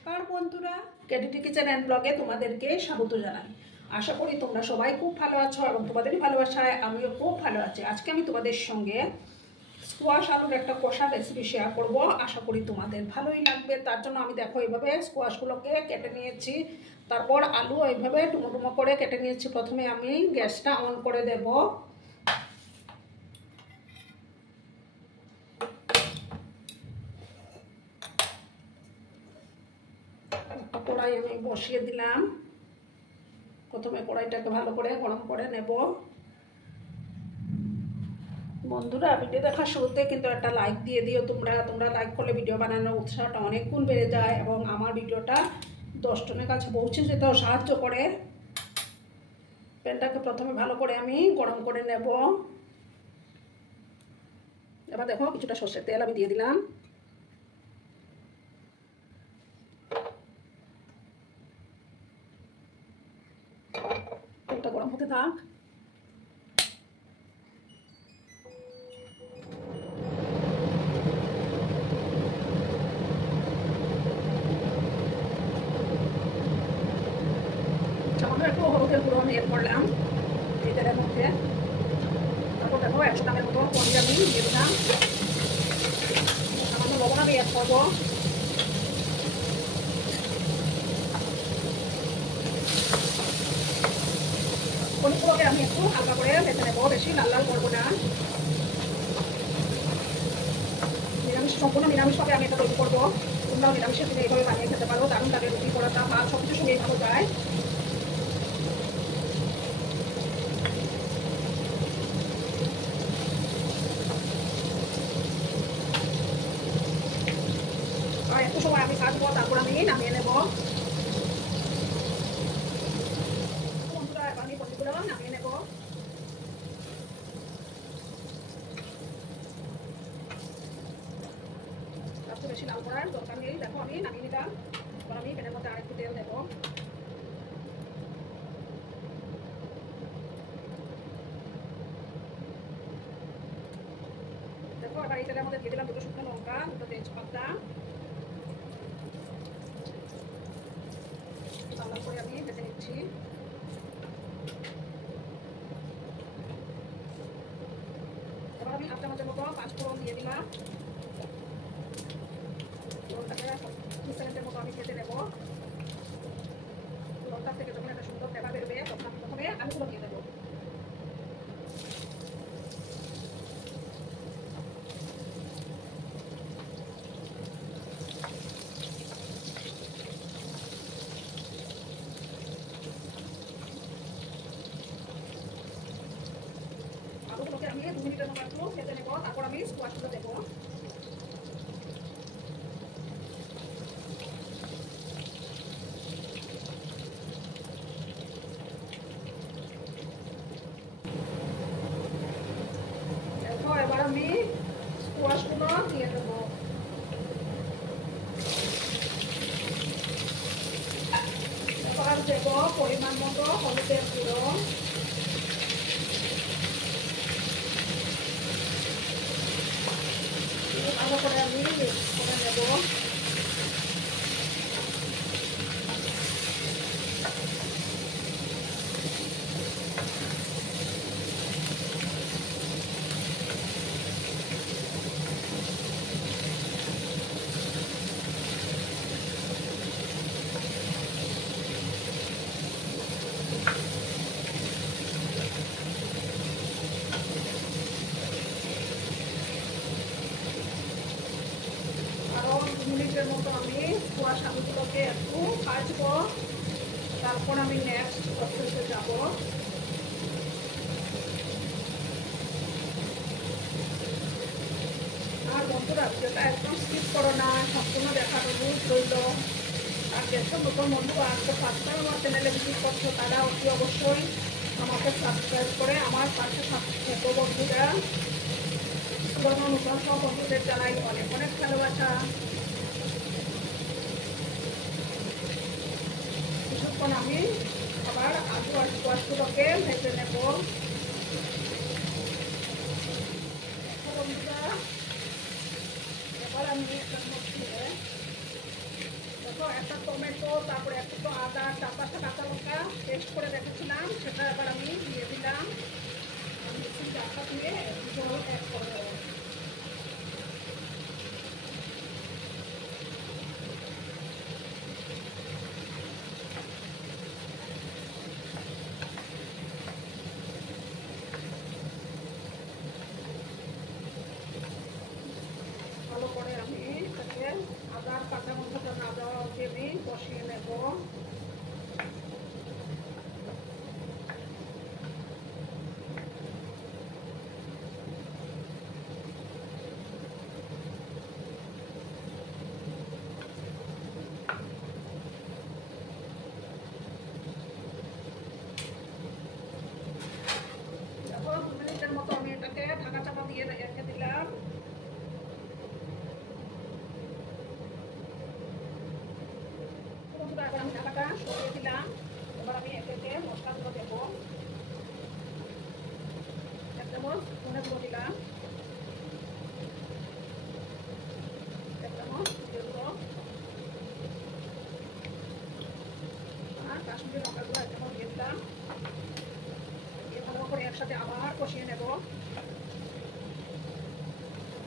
নমস্কার বন্ধুরা, কেডিটি kitchen and ব্লগে তোমাদেরকে স্বাগত জানাই। আশা করি তোমরা সবাই খুব ভালো আছো এবং তোমাদেরই ভালোবাসায় আমিও খুব ভালো আছি। আজকে আমি তোমাদের সঙ্গে স্কোয়াশ আলুর একটা কষা রেসিপি শেয়ার করব। আশা করি তোমাদের ভালোই লাগবে। তার জন্য আমি দেখো এইভাবে স্কোয়াশগুলোকে কেটে নিয়েছি, তারপর আলু এইভাবে ডুমো ডুমো করে কেটে নিয়েছি। প্রথমে আমি গ্যাসটা অন করে দেব। কড়াই আমি বসিয়ে দিলাম। প্রথমে কড়াইটাকে ভালো করে গরম করে নেব। বন্ধুরা, ভিডিও দেখার শুরুতে কিন্তু একটা লাইক দিয়ে দিও। তোমরা লাইক করলে ভিডিও বানানোর উৎসাহটা অনেক গুণ বেড়ে যায় এবং আমার ভিডিওটা 10 জনের কাছে পৌঁছে যেতেও সাহায্য করে। প্যানটাকে প্রথমে ভালো করে আমি গরম করে নেব। এবার দেখো কিছুটা সর্ষের তেল আমি দিয়ে দিলাম। তেলটা গরম হতে থাক। সামান্য একটু হলুদের গুঁড়ো আমি এড করলাম এই তেলের মধ্যে। তারপর দেখো 100 গ্রামের মতো পনির আমি দিয়ে দিলাম। সামান্য লবণ আমি এড করবো। পনিরগুলোকে আমি একটু হালকা করে ভেজে নেবো, বেশি লাল লাল করবো না। সম্পূর্ণ নিরামিষভাবে আমি এটা তৈরি করবো। তোমরাও নিরামিষের দিনে এইভাবে বানিয়ে খেতে পারো, দারুণ লাগে। রুটি পরোটা ভাত সব কিছুর সঙ্গেই ভালো যায়। আর একটু সময় আমি কাটবো, তারপর আমি নামিয়ে নেবো। বন্ধুরা, এবার আমি পনিরগুলো নামিয়ে নেবো। বেশি লাল করার দরকার নেই। দেখো আমি নামিয়ে নিলাম। এবার আমি প্যানের মধ্যে আরেকটু তেল দেবো। দেখো এবার এই তেলের মধ্যে দিয়ে দিলাম 2 শুকনো লঙ্কা, 2 তেজপাতা। ভালো করে আমি ভেজে নিচ্ছি। এবার আমি 1/2 চামচের মতো 5 ফোড়ন দিয়ে দিলাম। ফোড়নটাকে 2 সেকেন্ডের মতো আমি ভেজে নেবো। ফোড়নটা থেকে যখন একটা সুন্দর ফ্লেভার বেরোবে তখন আমি প্রথমে আলুগুলো দিয়ে দেবো। আলুগুলোকে আমি 2 মিনিটের মতো একটু ভেজে নেবো, তারপর আমি স্কোয়াশগুলো দেবো। এবার আমি স্কোয়াশগুলো দিয়ে দেবো। এবার দেবো পরিমাণ মতো হলুদের গুঁড়ো। ভালো করে আমি মিক্স করে নেবো। আরো 2 মিনিটের মতো আমি স্কোয়াশ আলুগুলোকে একটু ভাজবো, তারপর আমি নেক্সট প্রসেসে যাবো। আর বন্ধুরা, যেটা একদম স্কিপ করো না, সম্পূর্ণ দেখার অনুরোধ রইল। আর যেসব নতুন বন্ধু আজকে ফার্স্ট টাইম আমার চ্যানেলে ভিজিট করছো তারা অতি অবশ্যই আমাকে সাবস্ক্রাইব করে আমার পাশে থাকো। বন্ধুরা, পুরোনো নতুন সব বন্ধুদের জানাই অনেক অনেক ভালোবাসা। কিছুক্ষণ আমি আবার আলু আর স্কোয়াশগুলোকে ভেজে নেব। বন্ধুরা, এবার আমি এটার মধ্যে দেখো একটা টমেটো, তারপরে একটু আদা, 4-5টা কাঁচা লঙ্কা পেস্ট করে রেখেছিলাম, সেটা এবার আমি দিয়ে দিলাম। মিক্সির জারটা দিয়ে জল অ্যাড করে দেবো। ভালো করে আমি এটাকে আদার কাঁচা গন্ধটা না দেওয়া অবধি আমি কষিয়ে নেব। দেখো 2 মিনিটের মতো আমি এটাকে ঢাকা চাপা দিয়ে রেখে দিলাম। এবার আমি ঢাকাটা সরিয়ে দিলাম। এবার আমি একে একে মশলাগুলো দেবো। 1 চামচ ধনে গুঁড়ো দিলাম, 1 চামচ জিরে গুঁড়ো, আর কাশ্মীরি লঙ্কা গুঁড়ো 1 চামচ দিয়ে দিলাম। দিয়ে ভালো করে একসাথে আবার কষিয়ে নেব।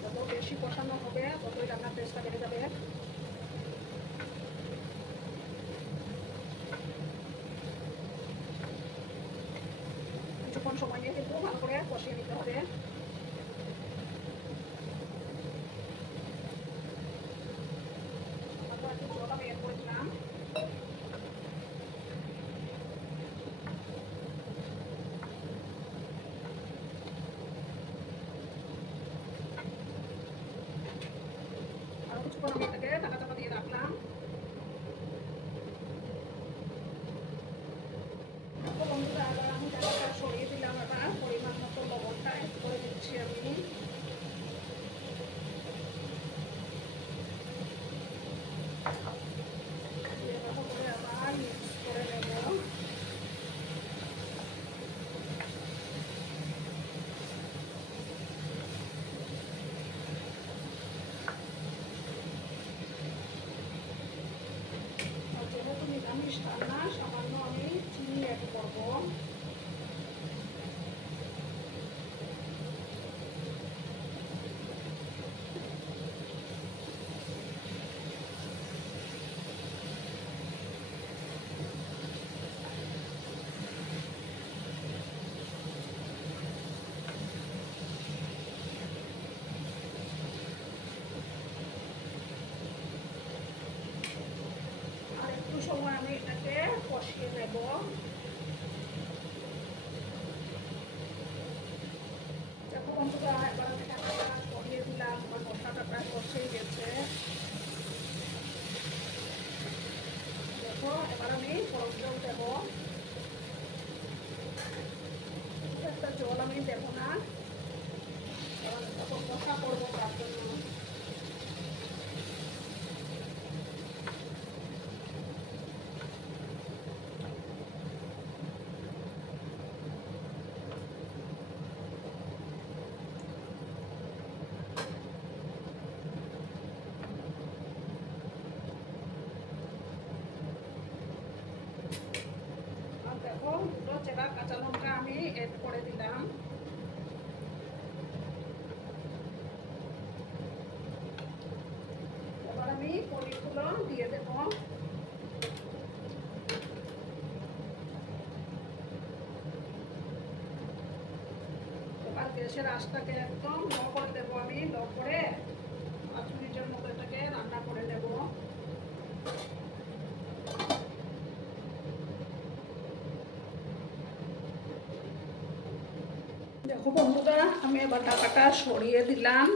যত বেশি কষানো হবে ততই রান্নার টেস্টটা বেড়ে যাবে। কিছুক্ষণ সময় নিয়ে কিন্তু ভালো করে কষিয়ে নিতে হবে। তারপর একটু জল আমি এড করে দিলাম। আরো কিছুক্ষণ আমি এটাকে ঢাকা চাপা দিয়ে রাখলাম। বন্ধুরা এবার আমি ঢাকাটা সরিয়ে দিলাম। এবার পরিমাণ মতো লবণটা অ্যাড করে দিচ্ছি আমি। ভালো করে আবার মিক্স করে নেব। আর যেহেতু নিরামিষ রান্না, সামান্য আমি চিনি অ্যাড করবো। আর একটু সময় আমি এটাকে কষিয়ে নেব। দেখো বন্ধুরা এবার আমি ঢাকাটা সরিয়ে দিলাম। আমার মশলাটা প্রায় কষেই গেছে। দেখো এবার আমি গরম জল দেবো। একটা জল আমি দেবো না, তখন কষা করবো তার জন্য। আর দেখো 2টো চেরা কাঁচা লঙ্কা আমি এড করে দিলাম। এবার আমি পনিরগুলো দিয়ে দেব। এবার গ্যাসের আঁচটাকে একদম লো করে দেবো আমি। লো করে 5 মিনিটের মতো এটাকে রান্না করে নেব। দেখো বন্ধুরা আমি এবার ঢাকাটা সরিয়ে দিলাম।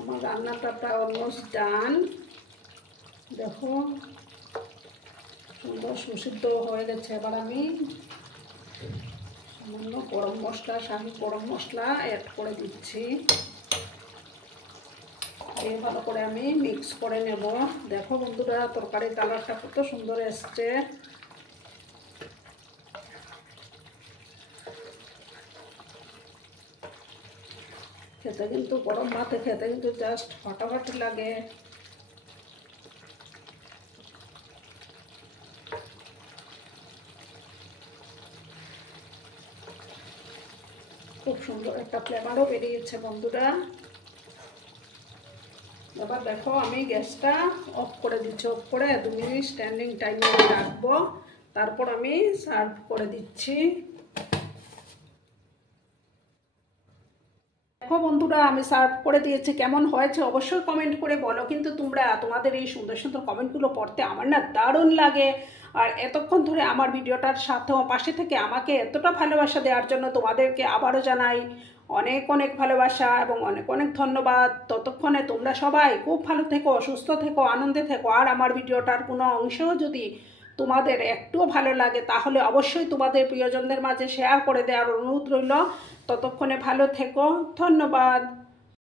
আমার রান্নাটা প্রায় অলমোস্ট ডান। দেখো সুন্দর সুসিদ্ধ হয়ে গেছে। এবার আমি সামান্য গরম মশলা, শাহি গরম মশলা অ্যাড করে দিচ্ছি। দিয়ে ভালো করে আমি মিক্স করে নেব। দেখো বন্ধুরা তরকারির কালারটা কত সুন্দর এসছে। খেতে কিন্তু গরম ভাতে খেতে কিন্তু জাস্ট ফাটাফাটি লাগে। সুন্দর একটা ফ্লেভারও বেরিয়েছে বন্ধুরা। এবার দেখো আমি গ্যাসটা অফ করে দিচ্ছি, অফ করে 2 মিনিট স্ট্যান্ডিং টাইমে রাখবো, তারপর আমি সার্ভ করে দিচ্ছি। দেখো বন্ধুরা আমি সার্ভ করে দিয়েছি, কেমন হয়েছে অবশ্যই কমেন্ট করে বলো। কিন্তু তোমাদের এই সুন্দর সুন্দর কমেন্টগুলো পড়তে আমার না দারুণ লাগে। আর এতক্ষণ ধরে আমার ভিডিওটার সাথে পাশে থেকে আমাকে এতটা ভালোবাসা দেওয়ার জন্য তোমাদেরকে আবারও জানাই অনেক অনেক ভালোবাসা এবং অনেক অনেক ধন্যবাদ। ততক্ষণে তোমরা সবাই খুব ভালো থেকো, সুস্থ থেকো, আনন্দে থেকো। আর আমার ভিডিওটার কোনো অংশও যদি তোমাদের একটুও ভালো লাগে তাহলে অবশ্যই তোমাদের প্রিয়জনদের মাঝে শেয়ার করে দেওয়ার অনুরোধ রইল। ততক্ষণে ভালো থেকো, ধন্যবাদ।